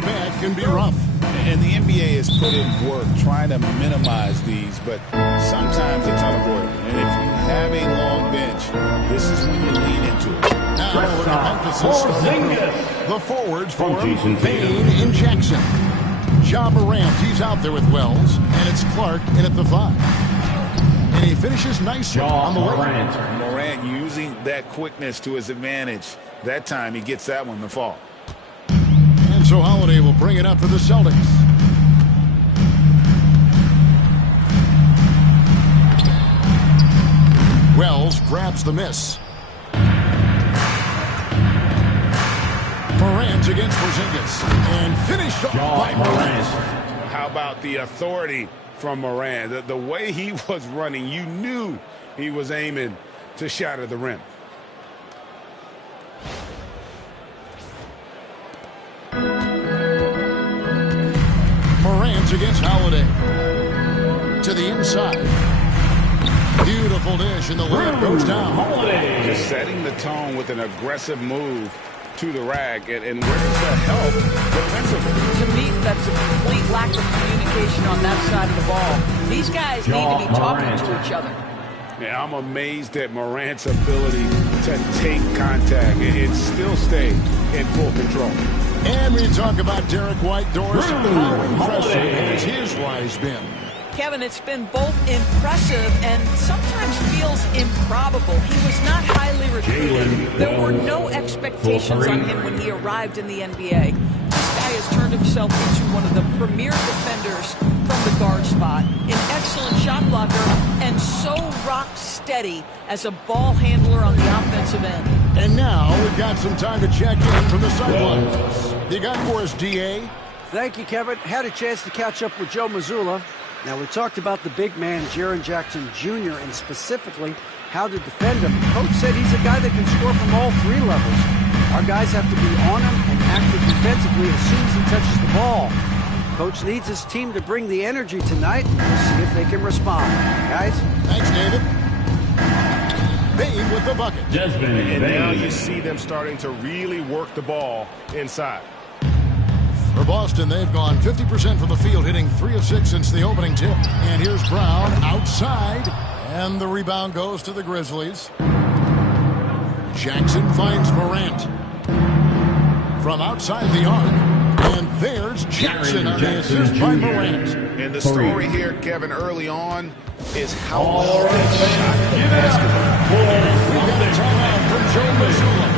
back-to-back can be rough. And the NBA has put in work trying to minimize these, but sometimes it's unavoidable. And if you have a long bench, this is when you lean into it. Now with emphasis on the forwards for Bane in Jackson. Ja Morant, he's out there with Wells, and it's Clark in at the 5. And he finishes nicely on the way. Morant using that quickness to his advantage. That time he gets that one to fall. And so Holiday will bring it up for the Celtics. Wells grabs the miss. Morant against Porzingis. And finished off by Morant. How about the authority from Morant? The way he was running, you knew he was aiming to shatter the rim. Morant against Holiday. To the inside. Beautiful dish, and the layup goes down. Just setting the tone with an aggressive move to the rack. And where's the help defensively? To me, that's a complete lack of communication on that side of the ball. These guys need to be talking to each other. Yeah, I'm amazed at Morant's ability to take contact and still stay in full control. And we talk about Derek White, Doris. How impressive has his rise been? Kevin, it's been both impressive and sometimes feels improbable. He was not highly recruited. There were no expectations on him when he arrived in the NBA. This guy has turned himself into one of the premier defenders from the guard spot, an excellent shot blocker, and so rock steady as a ball handler on the offensive end. And now we've got some time to check in from the sidelines. You got for us, D.A.? Thank you, Kevin. Had a chance to catch up with Joe Mazzulla. Now, we talked about the big man, Jaren Jackson Jr., and specifically how to defend him. Coach said he's a guy that can score from all 3 levels. Our guys have to be on him and active defensively as soon as he touches the ball. Coach needs his team to bring the energy tonight. We'll see if they can respond. Guys? Thanks, David. Bane with the bucket. And now you see them starting to really work the ball inside. For Boston, they've gone 50% from the field, hitting 3 of 6 since the opening tip. And here's Brown outside, and the rebound goes to the Grizzlies. Jackson finds Morant from outside the arc, and there's Jackson on the assist by Morant. And the story here, Kevin, early on is how well they shot basketball. We've got a timeout from Joe Mazzulla.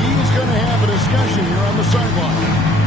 He's going to have a discussion here on the sideline.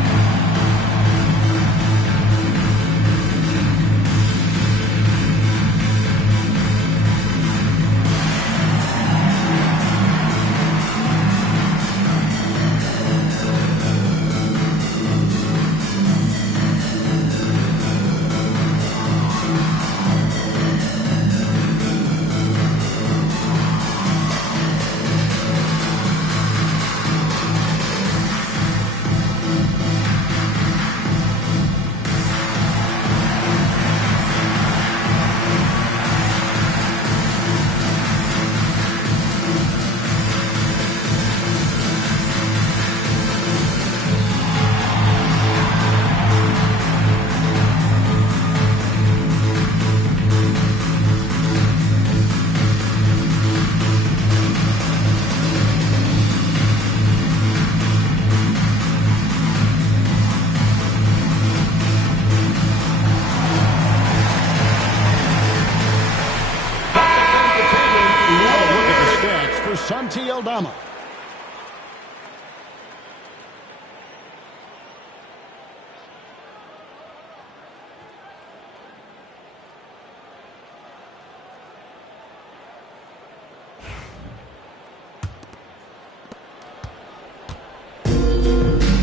Santi Aldama.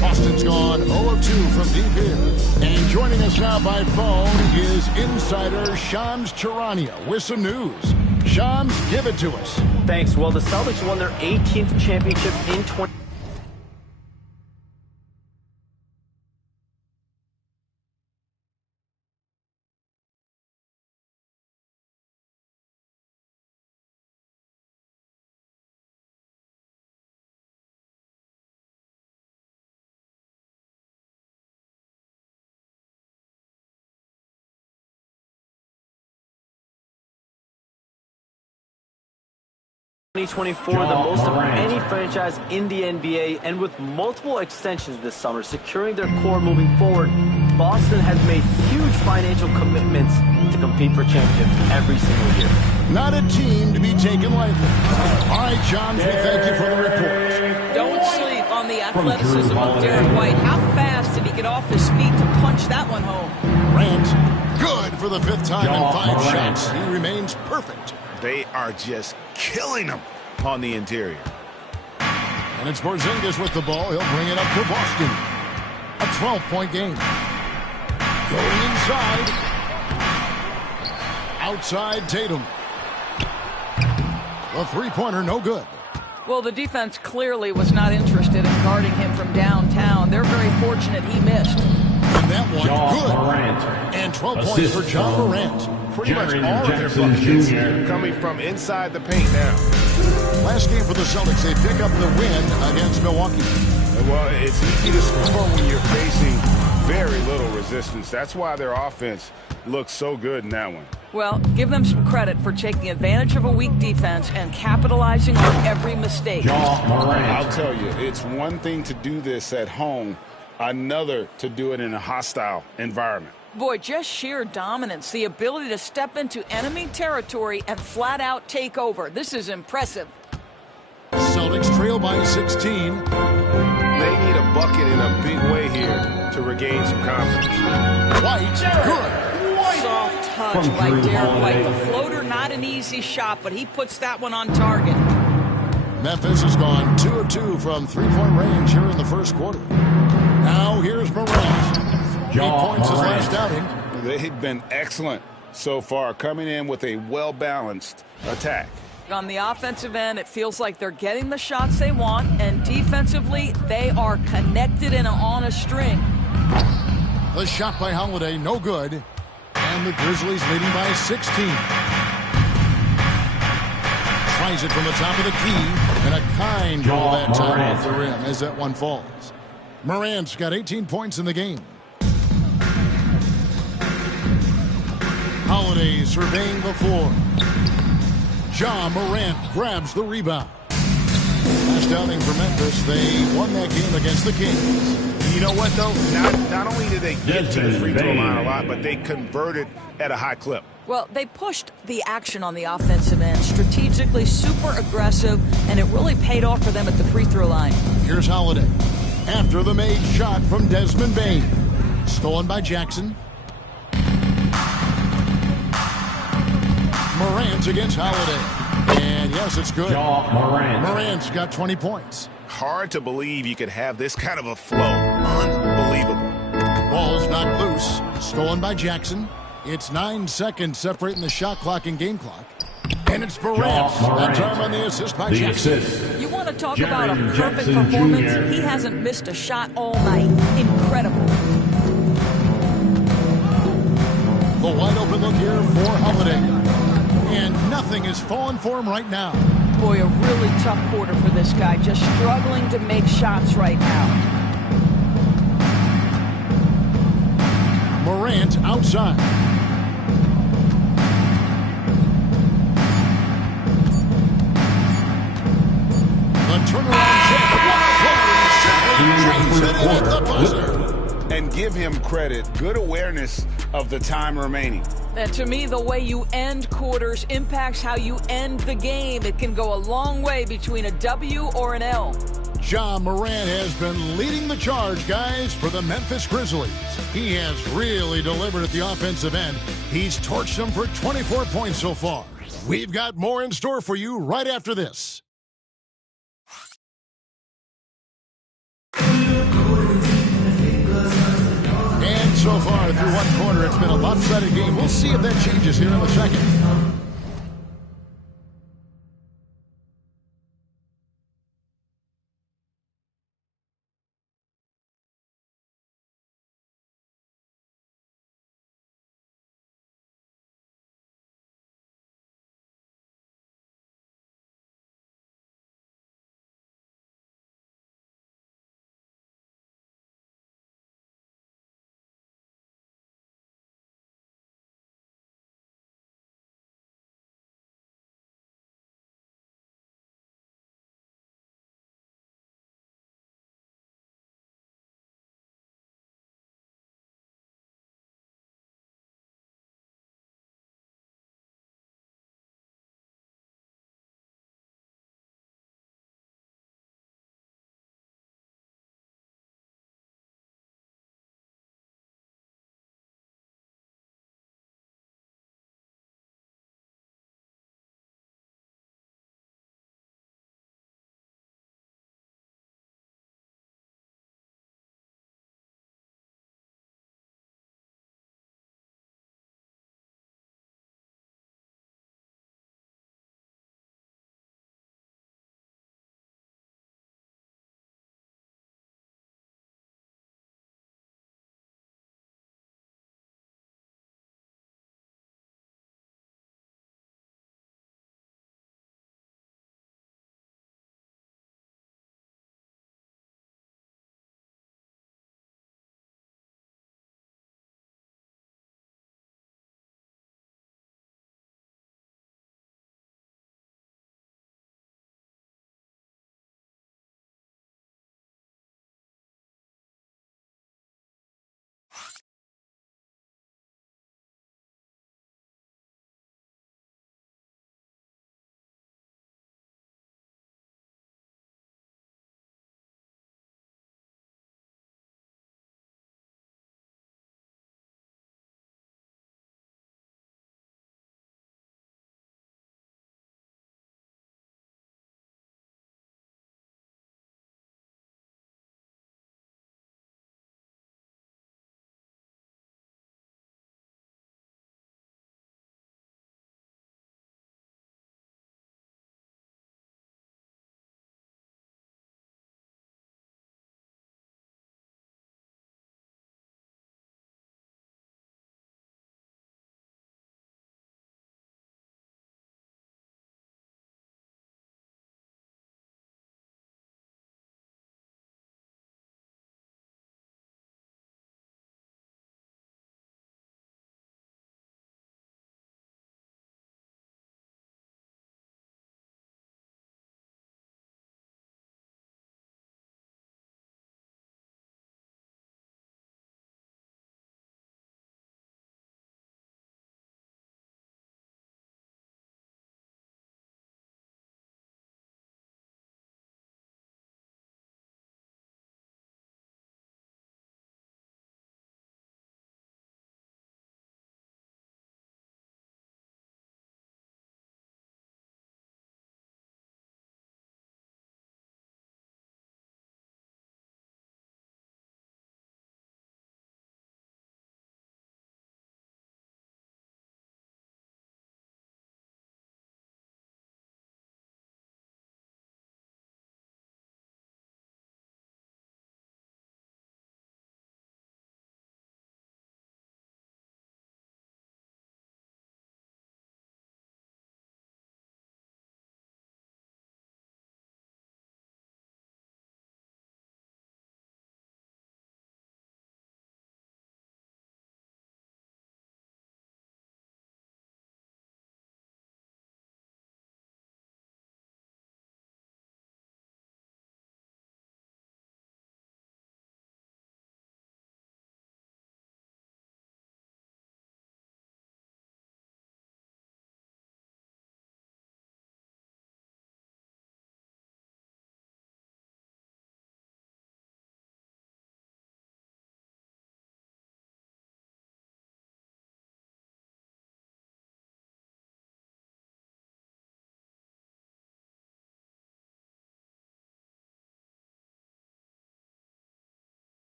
Boston's gone 0 of 2 from deep here. And joining us now by phone is insider Shams Charania with some news. Shams, give it to us. Thanks. Well, the Celtics won their 18th championship in 20. 2024, the most of any franchise in the NBA, and with multiple extensions this summer securing their core moving forward, Boston has made huge financial commitments to compete for championships every single year. Not a team to be taken lightly. All right, John, we thank you for the report. Don't sleep on the athleticism of Derek White. How fast did he get off his feet to punch that one home? Grant, good for the 5th time in 5 shots. He remains perfect. They are just killing them on the interior. And it's Porzingis with the ball. He'll bring it up for Boston. A 12-point game. Going inside. Outside Tatum. The three-pointer, no good. Well, the defense clearly was not interested in guarding him from downtown. They're very fortunate he missed. And that one, good. Morant. And 12 points for John Morant. Pretty much Jaren all of their Jackson buckets Jr. coming from inside the paint now. Last game for the Celtics, they pick up the win against Milwaukee. Well, it's easy to score when you're facing very little resistance. That's why their offense looks so good in that one. Well, give them some credit for taking advantage of a weak defense and capitalizing on every mistake. I'll tell you, it's one thing to do this at home, another to do it in a hostile environment. Boy, just sheer dominance, the ability to step into enemy territory and flat out take over. This is impressive. Celtics trail by 16. They need a bucket in a big way here to regain some confidence. White, good. Soft touch by Derek White. The floater, not an easy shot, but he puts that one on target. Memphis has gone 2 of 2 from three-point range here in the first quarter. Now here's Morant. 8 points his last outing. They've been excellent so far, coming in with a well-balanced attack. On the offensive end, it feels like they're getting the shots they want, and defensively, they are connected and on a string. The shot by Holiday, no good. And the Grizzlies leading by 16. Tries it from the top of the key, and a kind roll that time off the rim as that one falls. Morant's got 18 points in the game. Holiday surveying the floor. Ja Morant grabs the rebound. Last outing for Memphis, they won that game against the Kings. You know what, though? Not only did they get to the free throw line a lot, but they converted at a high clip. Well, they pushed the action on the offensive end, strategically super aggressive, and it really paid off for them at the free throw line. Here's Holiday. After the made shot from Desmond Bane. Stolen by Jackson. Morant against Holiday. And yes, it's good. Morant's got 20 points. Hard to believe you could have this kind of a flow. Unbelievable. Ball's knocked loose. Stolen by Jackson. It's 9 seconds separating the shot clock and game clock. And it's Morant. That time on the assist by Jackson. You want to talk about a perfect performance? Jr. He hasn't missed a shot all night. Incredible. The wide open look here for Holiday. And nothing is falling for him right now. Boy, a really tough quarter for this guy. Just struggling to make shots right now. Morant outside. The turnaround at the buzzer. And give him credit. Good awareness of the time remaining. And to me, the way you end quarters impacts how you end the game. It can go a long way between a W or an L. Ja Morant has been leading the charge, guys, for the Memphis Grizzlies. He has really delivered at the offensive end. He's torched them for 24 points so far. We've got more in store for you right after this. And so far, through one quarter, it's been a lopsided game. We'll see if that changes here in the second.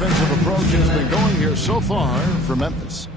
offensive approach has been going here so far for Memphis.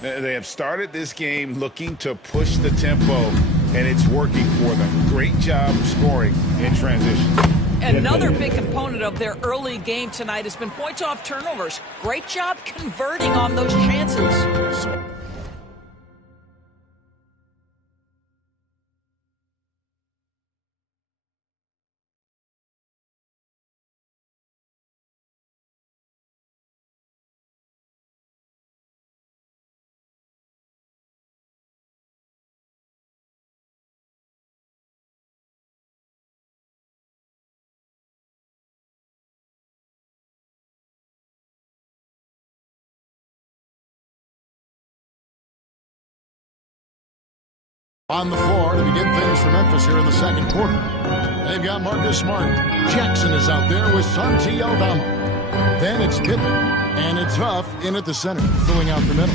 They have started this game looking to push the tempo, and it's working for them. Great job scoring in transition. Another big component of their early game tonight has been points off turnovers. Great job converting on those chances. On the floor to begin things for Memphis here in the second quarter. They've got Marcus Smart. Jackson is out there with Santi Aldama. Then it's Pippen. And it's Huff in at the center, filling out the middle.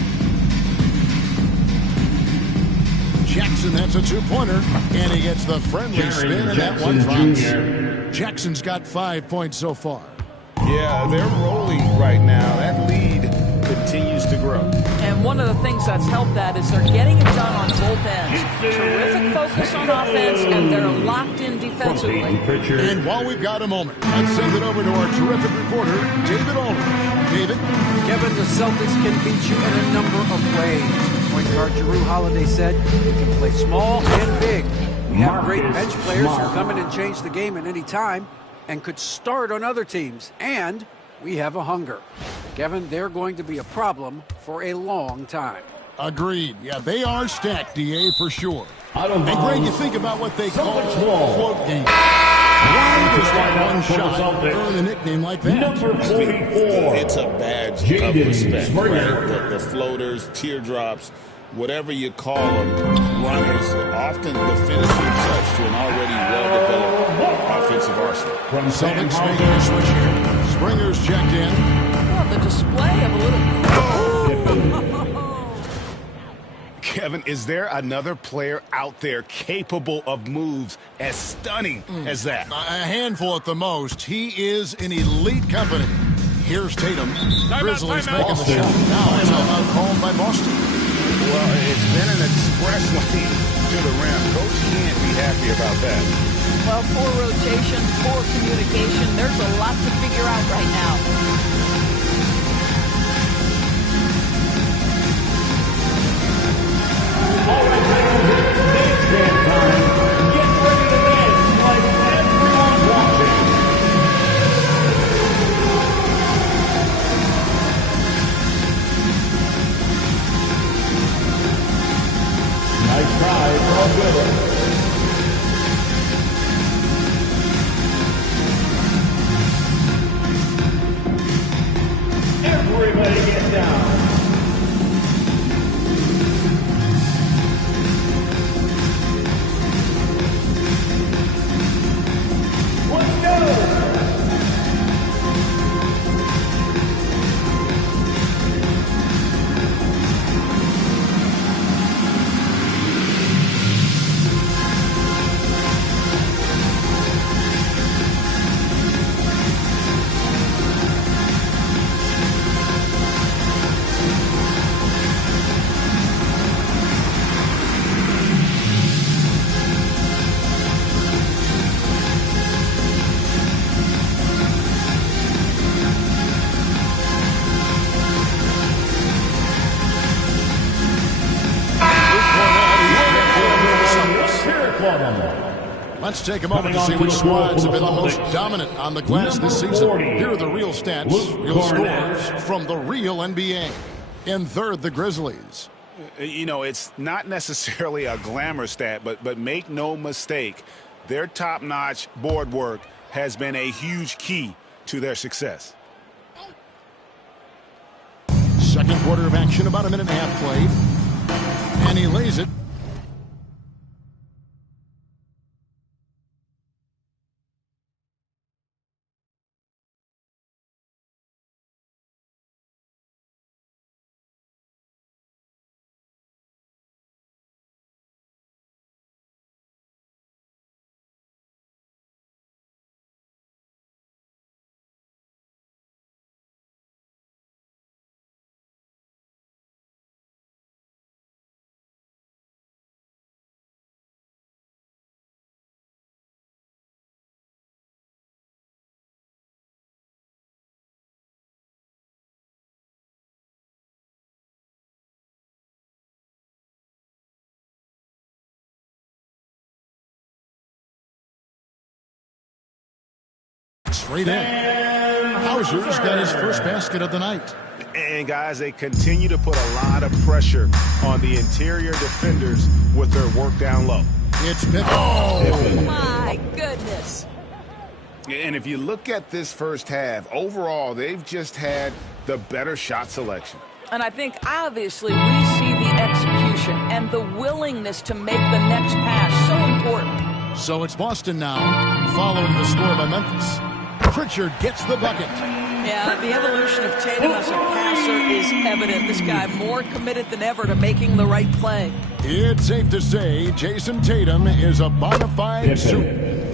Jackson, that's a two-pointer. And he gets the friendly spin, and that one drops. Jackson's got 5 points so far. Yeah, they're rolling right now. That lead continues to grow. And one of the things that's helped that is they're getting it done on both ends. Terrific focus on offense, and they're locked in defensively. And while we've got a moment, let's send it over to our terrific reporter, David Aldridge. David? Kevin, the Celtics can beat you in a number of ways. Point guard Jrue Holiday said he can play small and big. We have great bench players who come in and change the game at any time and could start on other teams. And we have a hunger. Kevin, they're going to be a problem for a long time. Agreed. Yeah, they are stacked, DA, for sure. And Greg, you think about what they call a float game. Why does that one shot earn a nickname like that? Number 44. It's a badge of respect, right? The floaters, teardrops, whatever you call them, runners, often the finishing touch to an already well-developed offensive arsenal. From Celtics making a switch here. Springer's checked in. Well, the display of a little... Kevin, is there another player out there capable of moves as stunning as that? A handful at the most. He is an elite company. Here's Tatum. Grizzlies making the shot. Now it's timeout called by Boston. Well, it's been an express lane to the rim. Coach can't be happy about that. Well, poor rotation, poor communication. There's a lot to figure out right now. All right, fans, it's dance time. Get ready to dance like everyone's watching. Nice try from Willer. Everybody get down. Let's take a moment to see which squads have been the most dominant on the glass this season. Here are the real stats, real scores from the real NBA. In third, the Grizzlies. You know, it's not necessarily a glamour stat, but make no mistake, their top-notch board work has been a huge key to their success. Second quarter of action, about a minute and a half played. And he lays it. Straight in. Hauser's got his first basket of the night. And, guys, they continue to put a lot of pressure on the interior defenders with their work down low. It's Pippen. Oh, my goodness. And if you look at this first half, overall, they've just had the better shot selection. And I think, obviously, we see the execution and the willingness to make the next pass so important. So it's Boston now, following the score by Memphis. Pritchard gets the bucket. Yeah, the evolution of Tatum as a passer is evident. This guy more committed than ever to making the right play. It's safe to say Jason Tatum is a bona fide super.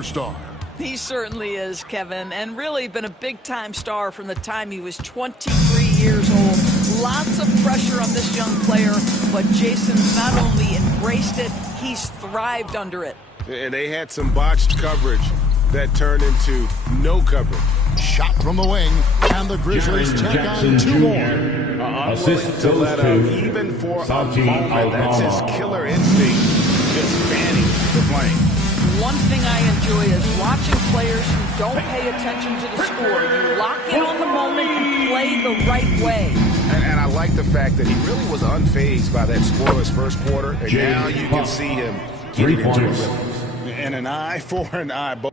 superstar. He certainly is, Kevin, and really been a big-time star from the time he was 23 years old. Lots of pressure on this young player, but Jason's not only embraced it, he's thrived under it. And they had some botched coverage that turned into no coverage. Shot from the wing, and the Grizzlies take on 2 more. Assist to let up, even for a moment. That's his killer instinct, just fanning the flame. One thing I enjoy is watching players who don't pay attention to the score. You lock in on the moment and play the right way. And I like the fact that he really was unfazed by that scoreless first quarter, and now you can see him getting into a rhythm. And an eye for an eye. Both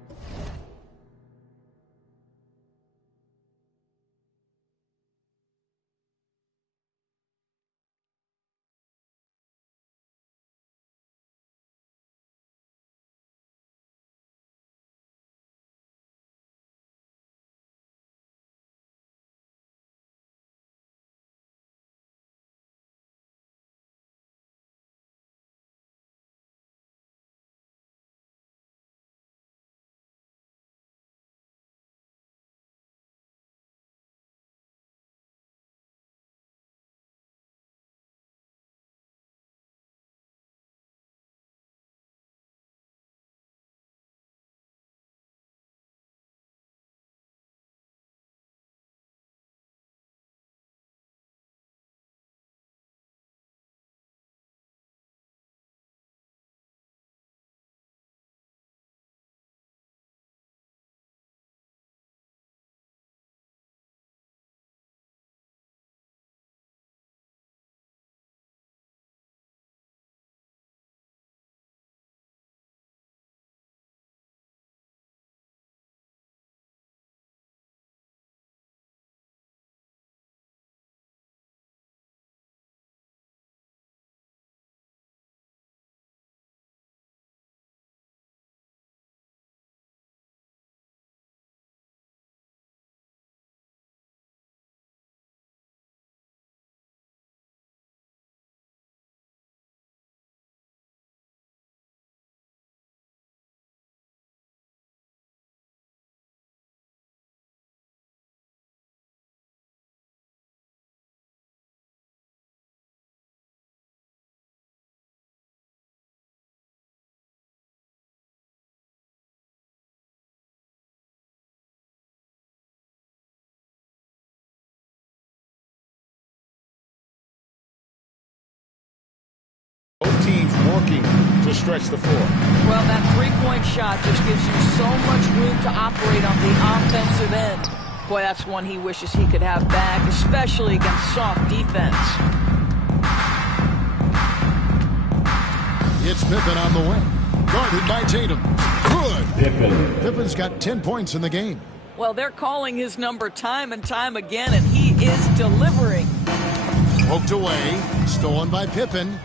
teams working to stretch the floor. Well, that three-point shot just gives you so much room to operate on the offensive end. Boy, that's one he wishes he could have back, especially against soft defense. It's Pippen on the wing, guarded by Tatum. Good. Pippen's got 10 points in the game. Well, they're calling his number time and time again, and he is delivering. Poked away, stolen by Pippen.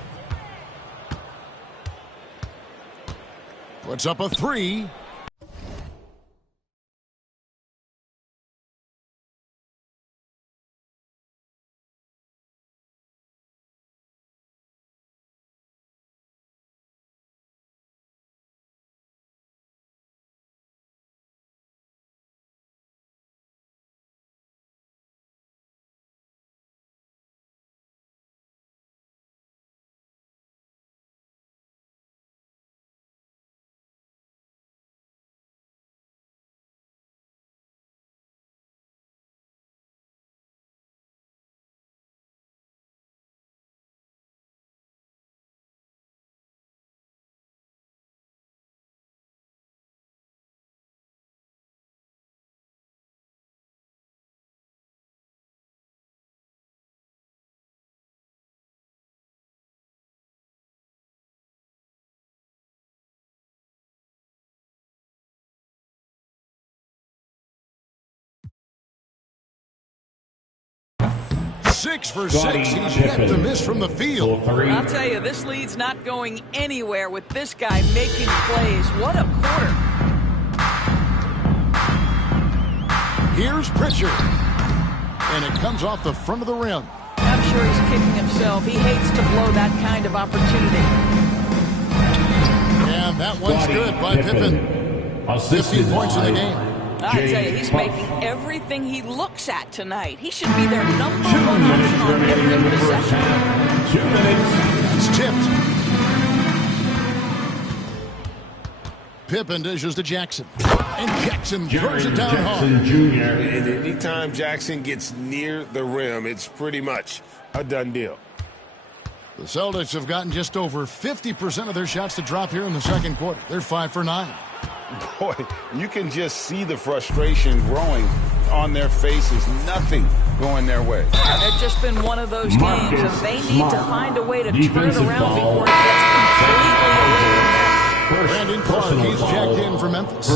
Puts up a 3. Six for 6. He's yet to miss from the field. I'll tell you, this lead's not going anywhere with this guy making plays. What a quarter. Here's Pritchard. And it comes off the front of the rim. I'm sure he's kicking himself. He hates to blow that kind of opportunity. And that one's good by Pippen. 15 points in the game. I tell you, he's making everything he looks at tonight. He should be their number one option on every possession. 2 minutes. It's tipped. Pippen dishes to Jackson. And Jackson throws it down hard. Jr. And anytime Jackson gets near the rim, it's pretty much a done deal. The Celtics have gotten just over 50% of their shots to drop here in the second quarter. They're 5 for 9. Boy, you can just see the frustration growing on their faces. Nothing going their way. It's just been one of those games, and they need to find a way to turn it around before it gets completely away from them. Brandon Clark, he's jacked in for Memphis.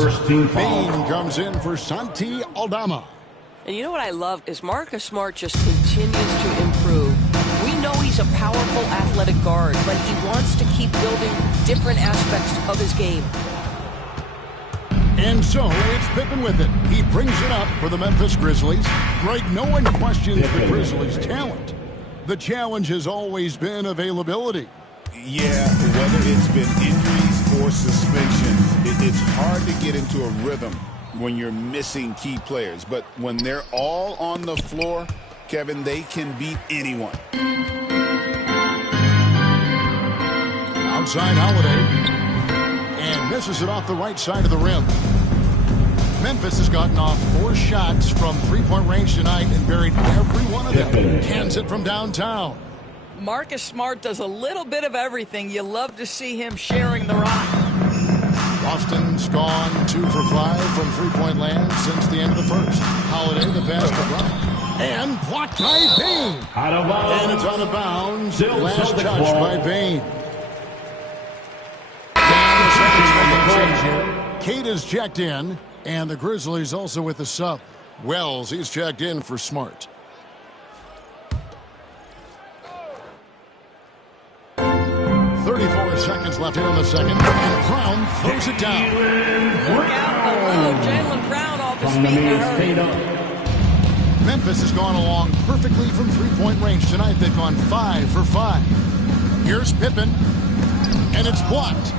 Bane comes in for Santi Aldama. And you know what I love is Marcus Smart just continues to improve. We know he's a powerful athletic guard, but he wants to keep building different aspects of his game. And so it's Pippen with it. He brings it up for the Memphis Grizzlies. Greg, no one questions the Grizzlies' talent. The challenge has always been availability. Yeah, whether it's been injuries or suspensions, it's hard to get into a rhythm when you're missing key players. But when they're all on the floor, Kevin, they can beat anyone. Outside Holiday. And misses it off the right side of the rim. Memphis has gotten off 4 shots from three-point range tonight and buried every one of them. Cans it from downtown. Marcus Smart does a little bit of everything. You love to see him sharing the rock. Boston's gone 2 for 5 from three-point land since the end of the first. Holiday, the pass to Bryant. And blocked by Bane. Out of bounds. And it's out of bounds. Still Last Celtic touch ball. by Bane. And the Celtics making a change here. Cade is checked in. And the Grizzlies also with the sub. Wells, he's checked in for Smart. Seconds left here in the second. And Brown throws it down. Look out. Jaylen Brown off his feet in a hurry. Memphis has gone along perfectly from three-point range tonight. They've gone 5 for 5. Here's Pippen. And it's blocked.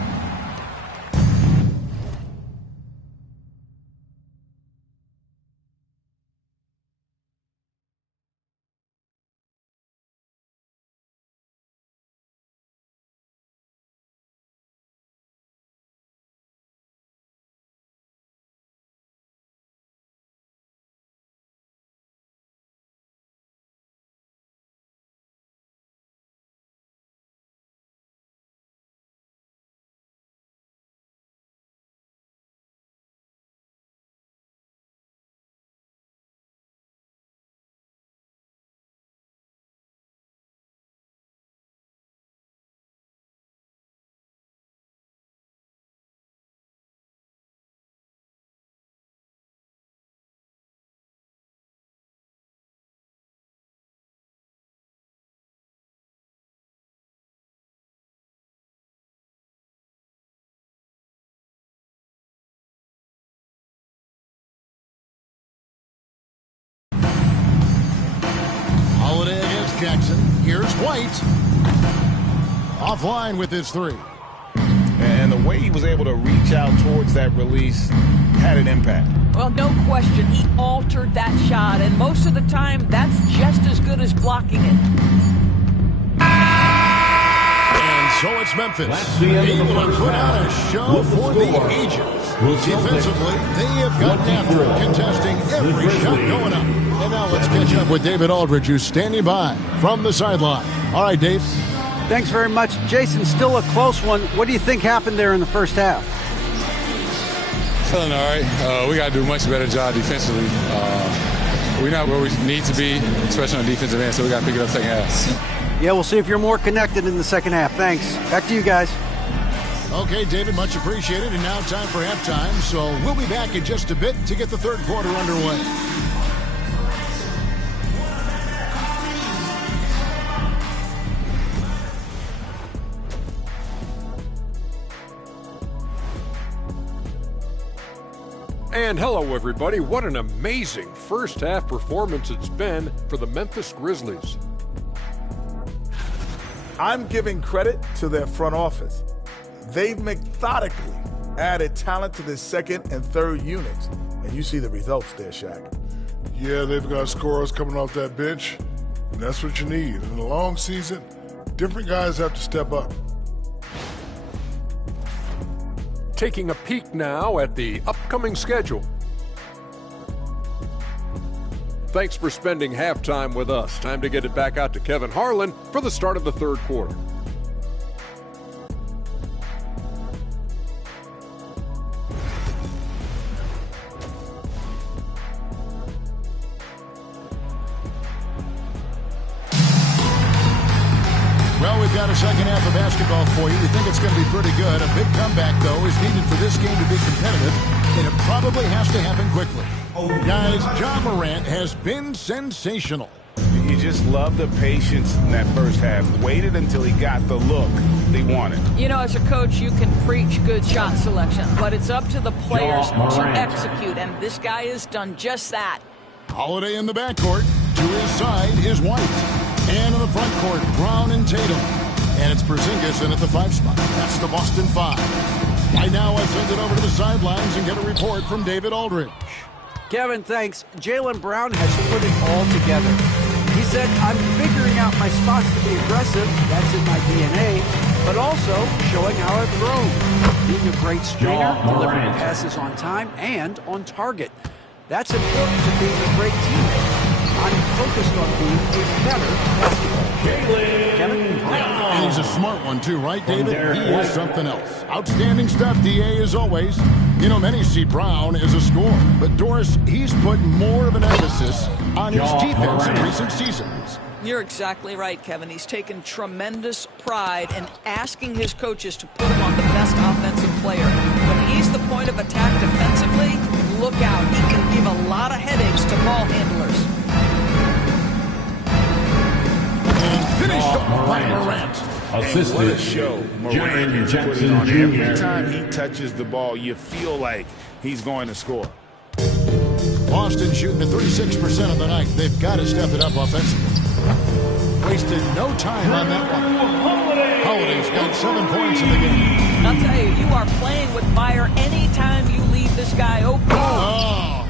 Holiday against Jackson. Here's White. Offline with his 3. And the way he was able to reach out towards that release had an impact. Well, no question. He altered that shot, and most of the time, that's just as good as blocking it. And so it's Memphis. That's the end of the able to first put out a half. show With the for score, the ages. will Defensively, they have gotten after it, contesting every shot going up. And now let's catch up with David Aldridge, who's standing by from the sideline. All right, Dave. Thanks very much. Jason, still a close one. What do you think happened there in the first half? Feeling all right. We got to do a much better job defensively. We're not where we need to be, especially on the defensive end, so we got to pick it up second half. Yeah, we'll see if you're more connected in the second half. Thanks. Back to you guys. Okay, David, much appreciated. And now time for halftime. So we'll be back in just a bit to get the third quarter underway. And hello, everybody. What an amazing first half performance it's been for the Memphis Grizzlies. I'm giving credit to their front office. They've methodically added talent to the second and third units. And you see the results there, Shaq. Yeah, they've got scorers coming off that bench, and that's what you need. In a long season, different guys have to step up. Taking a peek now at the upcoming schedule. Thanks for spending halftime with us. Time to get it back out to Kevin Harlan for the start of the third quarter. Well, we've got a second half of basketball for you. We think it's going to be pretty good. A big comeback, though, is needed for this game to be competitive, and it probably has to happen quickly. Guys, Ja Morant has been sensational. You just love the patience in that first half. Waited until he got the look he wanted. You know, as a coach, you can preach good shot selection, but it's up to the players to execute, and this guy has done just that. Holiday in the backcourt. To his side is White. And in the front court, Brown and Tatum. And it's Porzingis in at the 5 spot. That's the Boston 5. Right now, I send it over to the sidelines and get a report from David Aldridge. Kevin, thanks. Jaylen Brown has put it all together. He said, I'm figuring out my spots to be aggressive. That's in my DNA. But also showing how I've grown. Being a great screener, delivering passes on time and on target. That's important to being a great teammate. I'm focused on being a better basketball. Kevin? And he's a smart one, too, right, David? He is something else. Outstanding stuff, D.A., as always. You know, many see Brown as a scorer. But, Doris, he's put more of an emphasis on his defense in recent seasons. You're exactly right, Kevin. He's taken tremendous pride in asking his coaches to put him on the best offensive player. When he's the point of attack defensively, look out. He can give a lot of headaches to ball handlers. Finished off by Morant. Assisted. What a show Morant is putting on. Every time he touches the ball, you feel like he's going to score. Boston shooting at 36% of the night. They've got to step it up offensively. Wasted no time on that one. Holiday's got 7 points in the game. I'll tell you, you are playing with fire anytime you leave this guy open.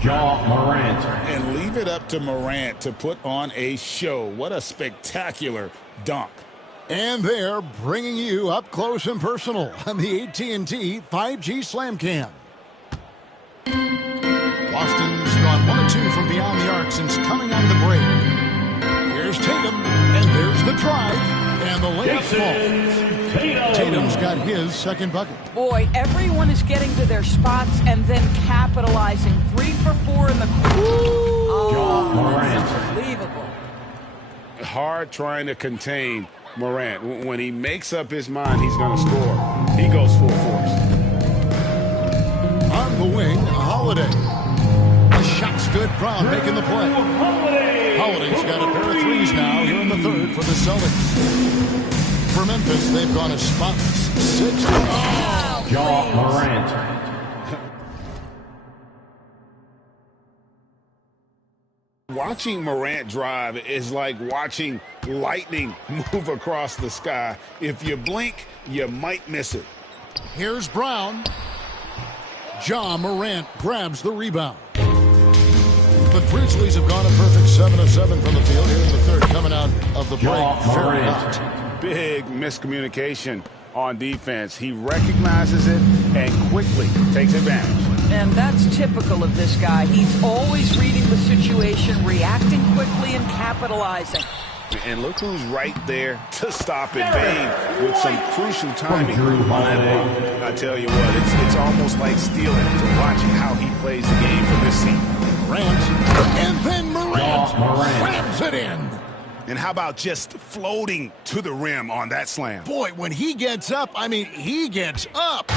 Ja Morant. And leave it up to Morant to put on a show. What a spectacular dunk. And they're bringing you up close and personal on the AT&T 5G Slam Cam. Boston's gone 1 of 2 from beyond the arc since coming out of the break. Here's Tatum, and there's the drive, and the layup falls. Tatum's got his second bucket. Boy, everyone is getting to their spots and then capitalizing. 3 for 4 in the unbelievable. Hard trying to contain Morant. When he makes up his mind he's going to score, he goes full force. On the wing, Holiday. A shot stood Brown making the play. Holiday's got a pair of threes now here in the third for the Celtics. For Memphis, they've gone a spotless 6. Ja Morant. Watching Morant drive is like watching lightning move across the sky. If you blink, you might miss it. Here's Brown. Ja Morant grabs the rebound. The Grizzlies have gone a perfect 7 of 7 from the field here in the third, coming out of the break. Very hot. Big miscommunication on defense. He recognizes it and quickly takes advantage. And that's typical of this guy. He's always reading the situation, reacting quickly, and capitalizing. And look who's right there to stop it. Bane with some crucial timing on that ball. I tell you what, it's almost like stealing to watch how he plays the game from this seat. Morant, and then Morant slams it in. And how about just floating to the rim on that slam? Boy, when he gets up, I mean, he gets up.